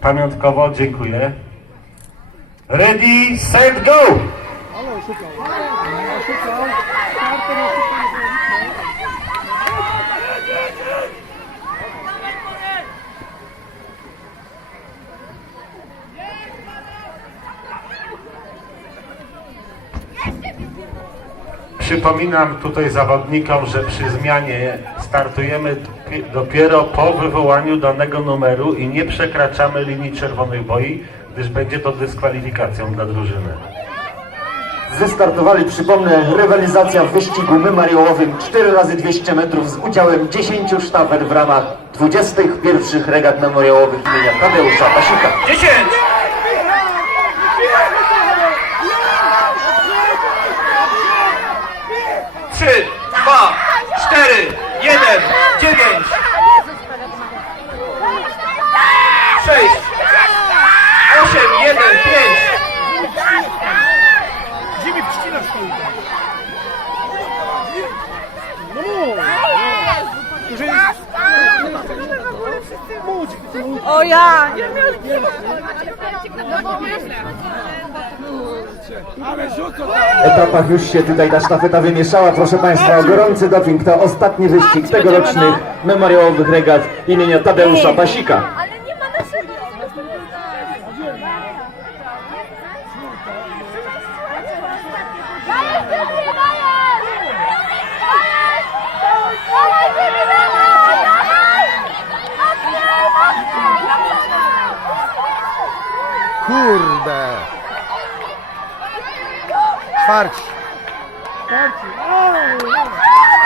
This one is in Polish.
pamiątkowo, dziękuję. Ready, set, go! Ale oszukał. Przypominam tutaj zawodnikom, że przy zmianie startujemy dopi- dopiero po wywołaniu danego numeru i nie przekraczamy linii czerwonych boi, gdyż będzie to dyskwalifikacją dla drużyny. Zestartowali, przypomnę, rywalizacja w wyścigu memoriałowym 4 razy 200 metrów z udziałem 10 sztafet w ramach 21 regat memoriałowych imienia Tadeusza Pasika. 10! Trzy, dwa, cztery, jeden, dziewięć, sześć, osiem, jeden, pięć, Gdzie mi wścinasz stoi? No. Że jest... O ja! Ale rzucą. Etapach już się tutaj ta sztafeta wymieszała, proszę Państwa, gorący doping to ostatni wyścig tegorocznych memoriałowych regat imienia Tadeusza Pasika. Ale parte. Forte. Oh, oh.